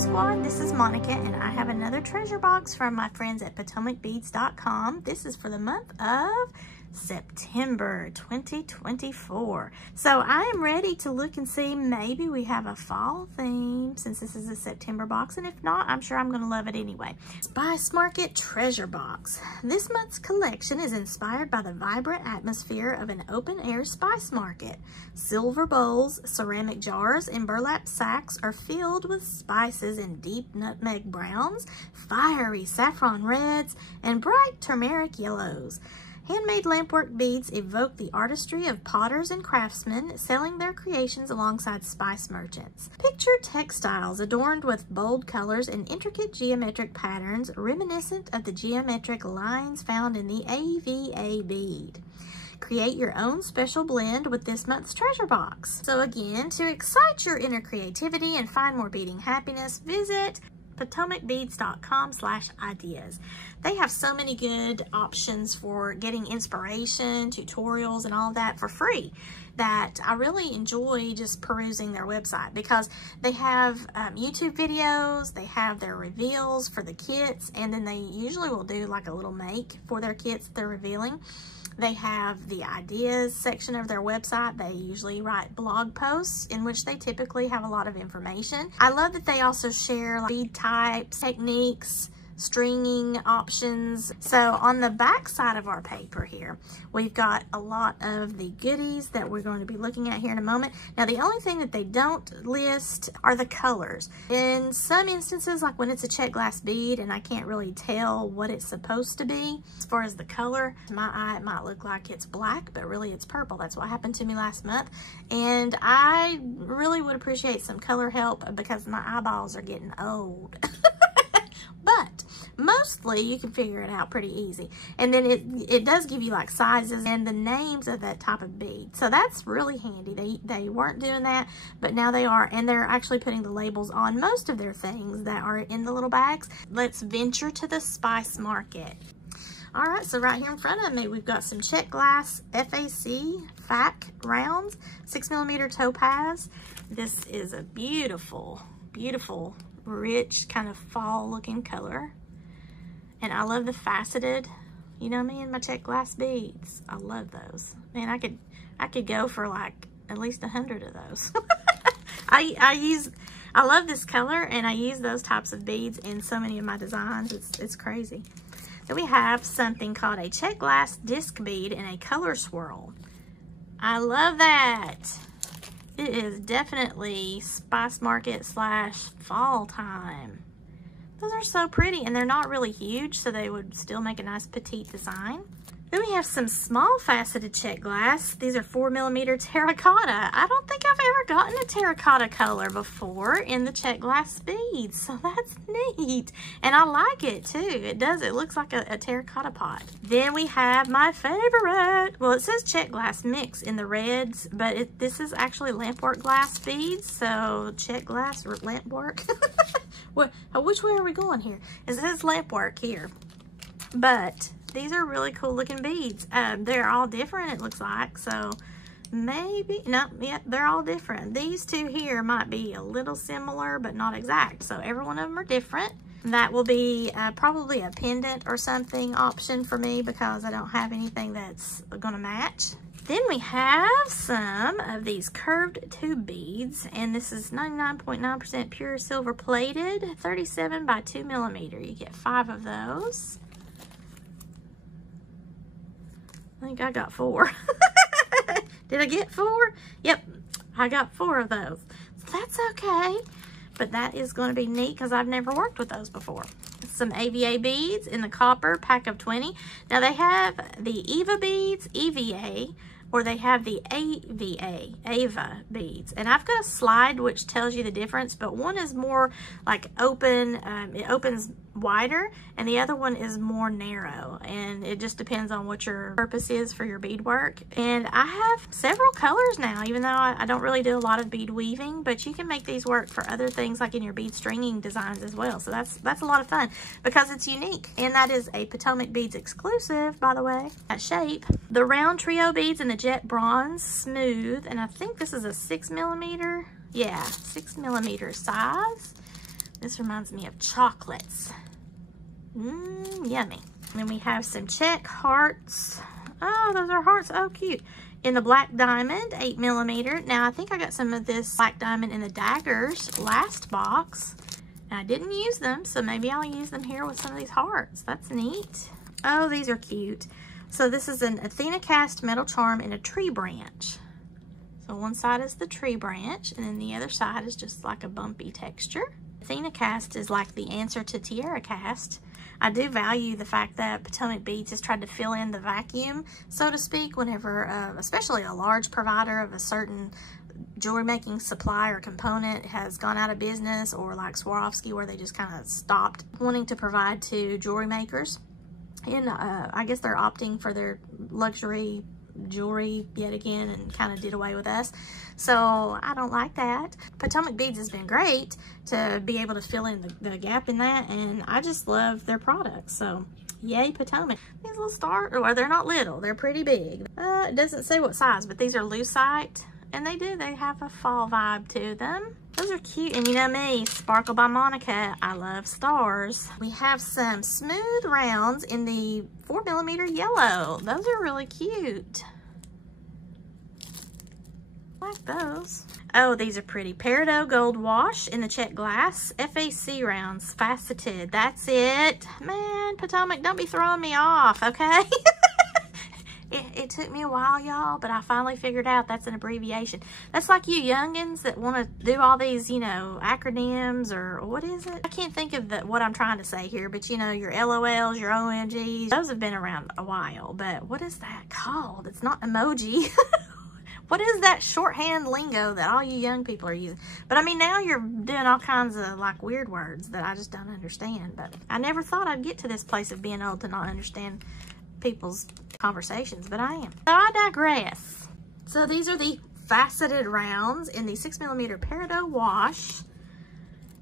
Squad, this is Monica, and I have another treasure box from my friends at PotomacBeads.com. This is for the month of September 2024. So I am ready to look and see, maybe we have a fall theme since this is a September box, and if not, I'm sure I'm going to love it anyway. Spice Market Treasure Box. This month's collection is inspired by the vibrant atmosphere of an open-air spice market. Silver bowls, ceramic jars, and burlap sacks are filled with spices in deep nutmeg browns, fiery saffron reds, and bright turmeric yellows. Handmade lampwork beads evoke the artistry of potters and craftsmen selling their creations alongside spice merchants. Picture textiles adorned with bold colors and intricate geometric patterns reminiscent of the geometric lines found in the AVA bead. Create your own special blend with this month's treasure box. So again, to excite your inner creativity and find more beading happiness, visit PotomacBeads.com/ideas. They have so many good options for getting inspiration, tutorials, and all that for free that I really enjoy just perusing their website, because they have YouTube videos, they have their reveals for the kits, and then they usually will do like a little make for their kits that they're revealing. They have the ideas section of their website. They usually write blog posts in which they typically have a lot of information. I love that they also share bead types, techniques, stringing options. So on the back side of our paper here, we've got a lot of the goodies that we're going to be looking at here in a moment. Now, the only thing that they don't list are the colors. In some instances, like when it's a check glass bead and I can't really tell what it's supposed to be, as far as the color, to my eye, it might look like it's black, but really it's purple. That's what happened to me last month. And I really would appreciate some color help because my eyeballs are getting old. But mostly you can figure it out pretty easy. And then it does give you like sizes and the names of that type of bead. So that's really handy. They weren't doing that, but now they are. And they're actually putting the labels on most of their things that are in the little bags. Let's venture to the spice market. All right, so right here in front of me, we've got some check glass FAC rounds, 6mm topaz. This is a beautiful, beautiful, rich kind of fall looking color, and I love the faceted, you know me and my check glass beads. I love those, man. I could go for like at least 100 of those. I love this color, and I use those types of beads in so many of my designs. It's crazy. Then we have something called a check glass disc bead in a color swirl. I love that. It is definitely Spice Market / fall time. Those are so pretty, and they're not really huge, so they would still make a nice petite design. Then we have some small faceted check glass. These are 4mm terracotta. I don't think I've ever gotten a terracotta color before in the check glass beads, so that's neat. And I like it too. It looks like a terracotta pot. Then we have my favorite. Well, it says check glass mix in the reds, but this is actually lampwork glass beads, so check glass or lampwork. Which way are we going here? It says lampwork here, but these are really cool looking beads. They're all different, it looks like. So maybe, no, yeah, they're all different. These two here might be a little similar, but not exact. So every one of them are different. That will be probably a pendant or something option for me because I don't have anything that's gonna match. Then we have some of these curved tube beads, and this is 99.9% pure silver plated, 37 by 2mm. You get 5 of those. I think I got 4. Did I get 4? Yep, I got 4 of those. So that's okay, but that is going to be neat because I've never worked with those before. Some AVA beads in the copper pack of 20. Now they have the EVA beads, EVA, or they have the AVA beads. And I've got a slide which tells you the difference, but one is more like open, it opens wider, and the other one is more narrow, and it just depends on what your purpose is for your beadwork. And I have several colors now, even though I don't really do a lot of bead weaving, but you can make these work for other things like in your bead stringing designs as well. So that's a lot of fun because it's unique, and that is a Potomac Beads exclusive, by the way. That shape, the round trio beads in the jet bronze smooth, and I think this is a 6mm, yeah, 6mm size. This reminds me of chocolates. Yummy. And then we have some check hearts. Oh, those are hearts. Oh, cute. In the black diamond, 8mm. Now, I think I got some of this black diamond in the daggers last box. And I didn't use them, so maybe I'll use them here with some of these hearts. That's neat. Oh, these are cute. So this is an Athena cast metal charm in a tree branch. So one side is the tree branch, and then the other side is just like a bumpy texture. Athena cast is like the answer to Tiara cast. I do value the fact that Potomac Beads has tried to fill in the vacuum, so to speak, whenever, especially a large provider of a certain jewelry making supply or component has gone out of business, or like Swarovski, where they just kind of stopped wanting to provide to jewelry makers. And I guess they're opting for their luxury jewelry yet again and kind of did away with us. So I don't like that. Potomac Beads has been great to be able to fill in the gap in that, and I just love their products. So yay, Potomac. These little stars, or they're not little, they're pretty big. It doesn't say what size, but these are lucite, and they have a fall vibe to them. Those are cute, and you know me, Sparkle by Monica, I love stars. We have some smooth rounds in the 4mm yellow. Those are really cute. I like those. Oh, these are pretty. Peridot gold wash in the check glass. FAC rounds, faceted. That's it. Man, Potomac, don't be throwing me off, okay? It took me a while, y'all, but I finally figured out that's an abbreviation. That's like you youngins that want to do all these, you know, acronyms, or what is it? I can't think of what I'm trying to say here, but you know, your LOLs, your OMGs, those have been around a while, but what is that called? It's not emoji. What is that shorthand lingo that all you young people are using? But I mean, now you're doing all kinds of like weird words that I just don't understand, but I never thought I'd get to this place of being old to not understand people's conversations, but I am. So I digress. So these are the faceted rounds in the 6mm Peridot wash.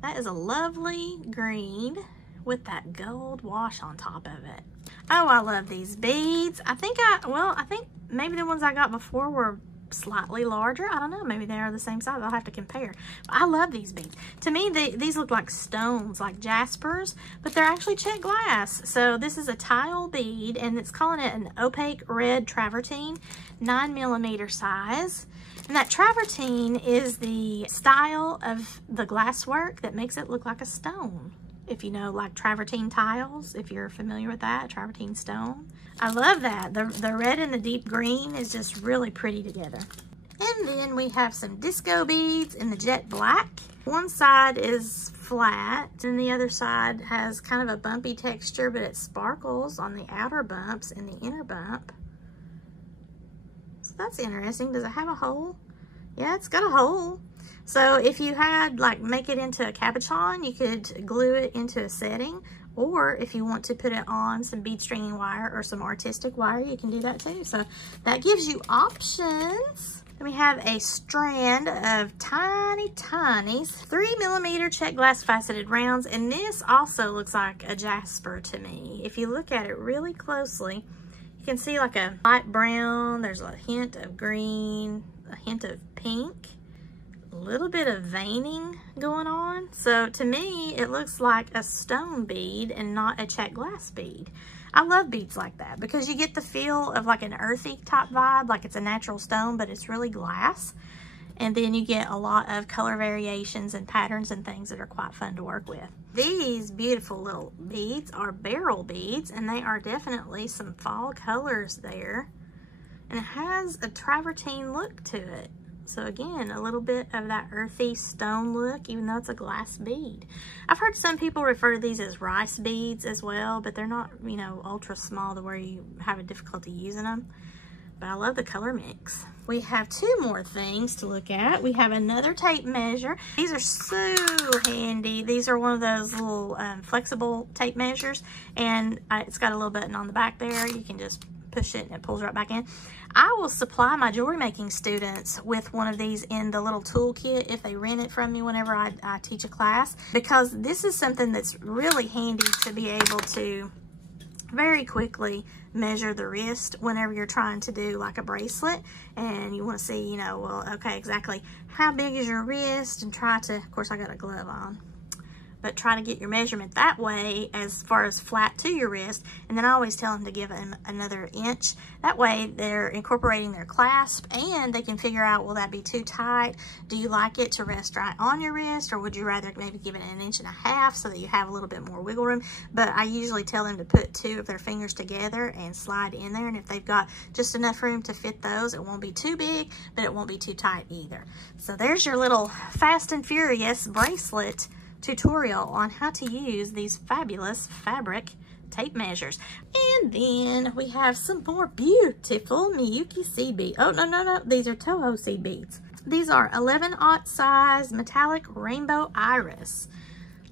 That is a lovely green with that gold wash on top of it. Oh, I love these beads. I think maybe the ones I got before were slightly larger. I don't know, maybe they are the same size. I'll have to compare. But I love these beads. To me, these look like stones, like jaspers, but they're actually check glass. So this is a tile bead, and it's calling it an opaque red travertine, 9mm size. And that travertine is the style of the glasswork that makes it look like a stone. If you know, like travertine tiles, if you're familiar with that, travertine stone. I love that. The red and the deep green is just really pretty together. And then we have some disco beads in the jet black. One side is flat, and the other side has kind of a bumpy texture, but it sparkles on the outer bumps and the inner bump. So that's interesting. Does it have a hole? Yeah, it's got a hole. So if you had, like, make it into a cabochon, you could glue it into a setting. Or if you want to put it on some bead stringing wire or some artistic wire, you can do that too. So that gives you options. Then we have a strand of tiny 3mm check glass faceted rounds. And this also looks like a jasper to me. If you look at it really closely, you can see like a light brown. There's a hint of green, a hint of pink. A little bit of veining going on. So to me, it looks like a stone bead and not a check glass bead. I love beads like that because you get the feel of like an earthy type vibe, like it's a natural stone, but it's really glass. And then you get a lot of color variations and patterns and things that are quite fun to work with. These beautiful little beads are barrel beads, and they are definitely some fall colors there. And it has a travertine look to it. So again, a little bit of that earthy stone look, even though it's a glass bead. I've heard some people refer to these as rice beads as well, but they're not, you know, ultra small to where you have a difficulty using them. But I love the color mix. We have two more things to look at. We have another tape measure. These are so handy. These are one of those little flexible tape measures, and it's got a little button on the back there. You can just push it and it pulls right back in. I will supply my jewelry making students with one of these in the little toolkit if they rent it from me whenever I teach a class, because this is something that's really handy to be able to very quickly measure the wrist whenever you're trying to do like a bracelet and you want to see, you know, well, okay, exactly how big is your wrist, and try to, of course I got a glove on, but try to get your measurement that way as far as flat to your wrist. And then I always tell them to give them another inch. That way they're incorporating their clasp, and they can figure out, will that be too tight? Do you like it to rest right on your wrist, or would you rather maybe give it an inch and a half so that you have a little bit more wiggle room? But I usually tell them to put 2 of their fingers together and slide in there, and if they've got just enough room to fit those, it won't be too big, but it won't be too tight either. So there's your little Fast and Furious bracelet tutorial on how to use these fabulous fabric tape measures. And then we have some more beautiful Miyuki seed beads. Oh, no, these are Toho seed beads. These are 11/aught size metallic rainbow iris.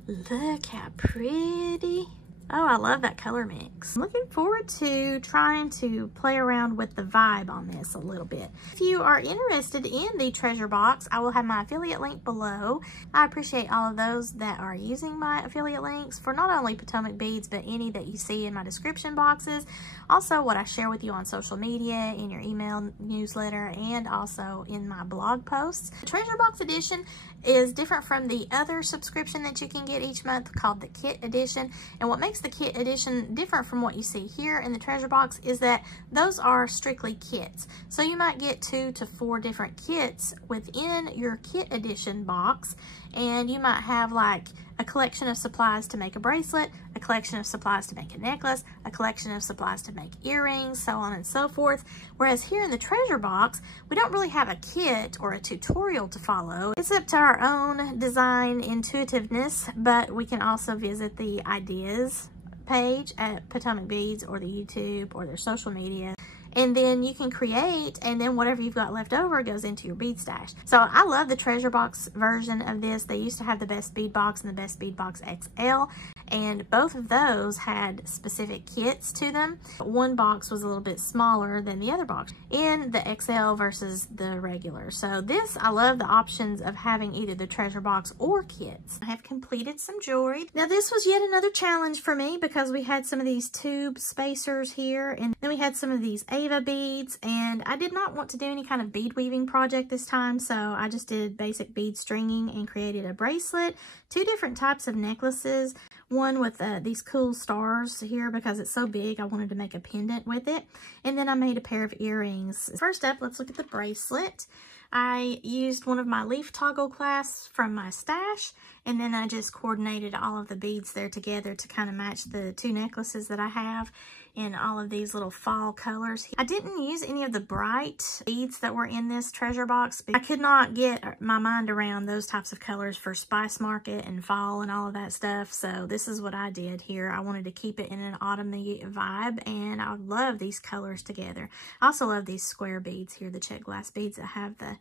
Look how pretty. Oh, I love that color mix. I'm looking forward to trying to play around with the vibe on this a little bit. If you are interested in the treasure box, I will have my affiliate link below. I appreciate all of those that are using my affiliate links for not only Potomac Beads, but any that you see in my description boxes. Also, what I share with you on social media, in your email newsletter, and also in my blog posts. The treasure box edition is different from the other subscription that you can get each month called the kit edition. And what makes the kit edition different from what you see here in the treasure box is that those are strictly kits. So you might get 2 to 4 different kits within your kit edition box, and you might have like a collection of supplies to make a bracelet, a collection of supplies to make a necklace, a collection of supplies to make earrings, so on and so forth. Whereas here in the treasure box, we don't really have a kit or a tutorial to follow. It's up to our own design intuitiveness, but we can also visit the ideas page at Potomac Beads or the YouTube or their social media. And then you can create, and then whatever you've got left over goes into your bead stash. So I love the treasure box version of this. They used to have the Best Bead Box and the Best Bead Box XL, and both of those had specific kits to them. One box was a little bit smaller than the other box in the XL versus the regular. So this, I love the options of having either the treasure box or kits. I have completed some jewelry. Now this was yet another challenge for me because we had some of these tube spacers here, and then we had some of these Ava beads, and I did not want to do any kind of bead weaving project this time, so I just did basic bead stringing and created a bracelet, 2 different types of necklaces, one with these cool stars here because it's so big I wanted to make a pendant with it, and then I made a pair of earrings. First up, let's look at the bracelet. I used one of my leaf toggle clasps from my stash, and then I just coordinated all of the beads there together to kind of match the 2 necklaces that I have in all of these little fall colors. I didn't use any of the bright beads that were in this treasure box. I could not get my mind around those types of colors for Spice Market and fall and all of that stuff, so this is what I did here. I wanted to keep it in an autumny vibe, and I love these colors together. I also love these square beads here, the check glass beads that have the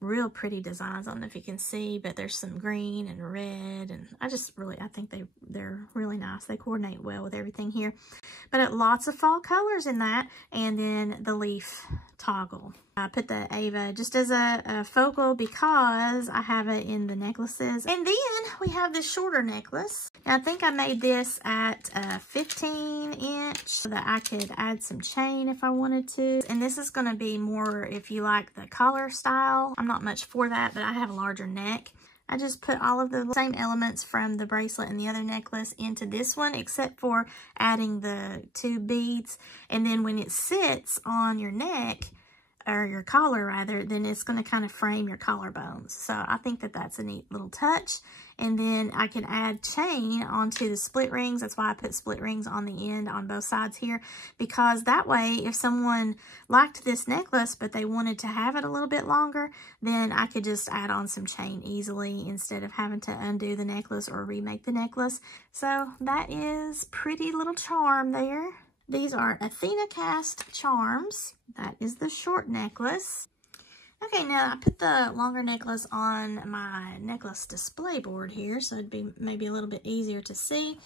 real pretty designs. I don't know if you can see, but there's some green and red, and I think they're really nice. They coordinate well with everything here. But lots of fall colors in that, and then the leaf toggle. I put the Ava just as a focal because I have it in the necklaces. And then we have this shorter necklace. Now, I think I made this at a 15 inch so that I could add some chain if I wanted to. And this is going to be more if you like the collar style. I'm not much for that, but I have a larger neck. I just put all of the same elements from the bracelet and the other necklace into this one, except for adding the 2 beads. And then when it sits on your neck, or your collar rather, then it's going to kind of frame your collarbones. So I think that that's a neat little touch. And then I can add chain onto the split rings. That's why I put split rings on the end on both sides here, because that way if someone liked this necklace but they wanted to have it a little bit longer, then I could just add on some chain easily instead of having to undo the necklace or remake the necklace. So that is pretty little charm there. These are Athena cast charms. That is the short necklace. Okay, now I put the longer necklace on my necklace display board here, so it'd be maybe a little bit easier to see.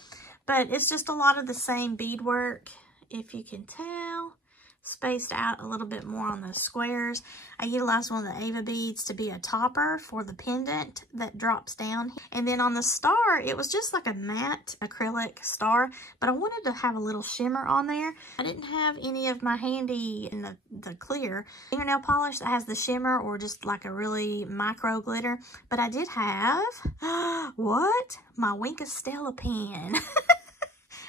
But it's just a lot of the same beadwork, if you can tell. spaced out a little bit more on the squares. I utilized one of the Ava beads to be a topper for the pendant that drops down. And then on the star, it was just like a matte acrylic star, but I wanted to have a little shimmer on there. I didn't have any of my handy in the clear fingernail polish that has the shimmer or just like a really micro glitter, but I did have, what? My Wink of Stella pen.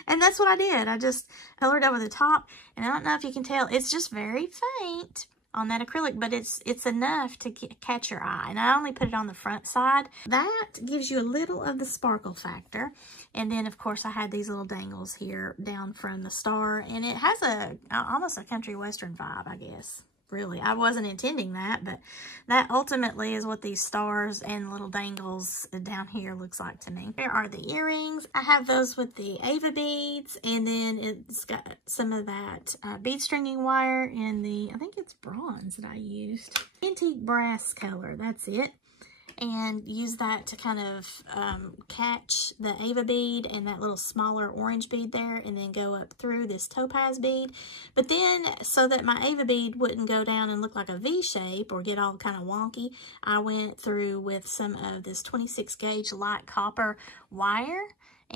And that's what I did. I just colored over the top, and I don't know if you can tell, it's just very faint on that acrylic, but it's enough to catch your eye. And I only put it on the front side. That gives you a little of the sparkle factor. And then, of course, I had these little dangles here down from the star, and it has almost a country western vibe, I guess. Really, I wasn't intending that, but that ultimately is what these stars and little dangles down here looks like to me. There are the earrings. I have those with the Ava beads, and then it's got some of that bead stringing wire in the, I think it's bronze that I used. Antique brass color, that's it. And use that to kind of catch the Ava bead and that little smaller orange bead there, and then go up through this topaz bead. But then, so that my Ava bead wouldn't go down and look like a V shape or get all kind of wonky, I went through with some of this 26 gauge light copper wire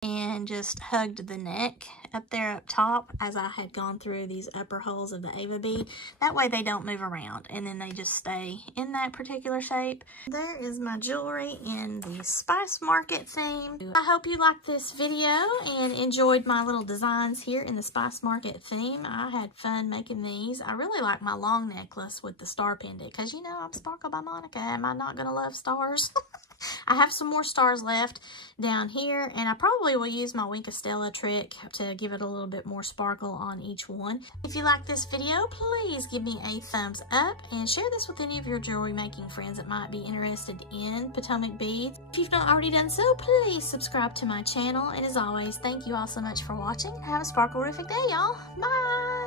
and just hugged the neck up there up top as I had gone through these upper holes of the Ava bead. That way they don't move around, and then they just stay in that particular shape. There is my jewelry in the Spice Market theme. I hope you liked this video and enjoyed my little designs here in the Spice Market theme. I had fun making these. I really like my long necklace with the star pendant because, you know, I'm Sparkle by Monica. Am I not going to love stars? I have some more stars left down here, and I probably will use my Wink of Stella trick to give it a little bit more sparkle on each one. If you like this video, please give me a thumbs up and share this with any of your jewelry making friends that might be interested in Potomac Beads. If you've not already done so, please subscribe to my channel, and as always, thank you all so much for watching. Have a sparkle-rific day, y'all. Bye!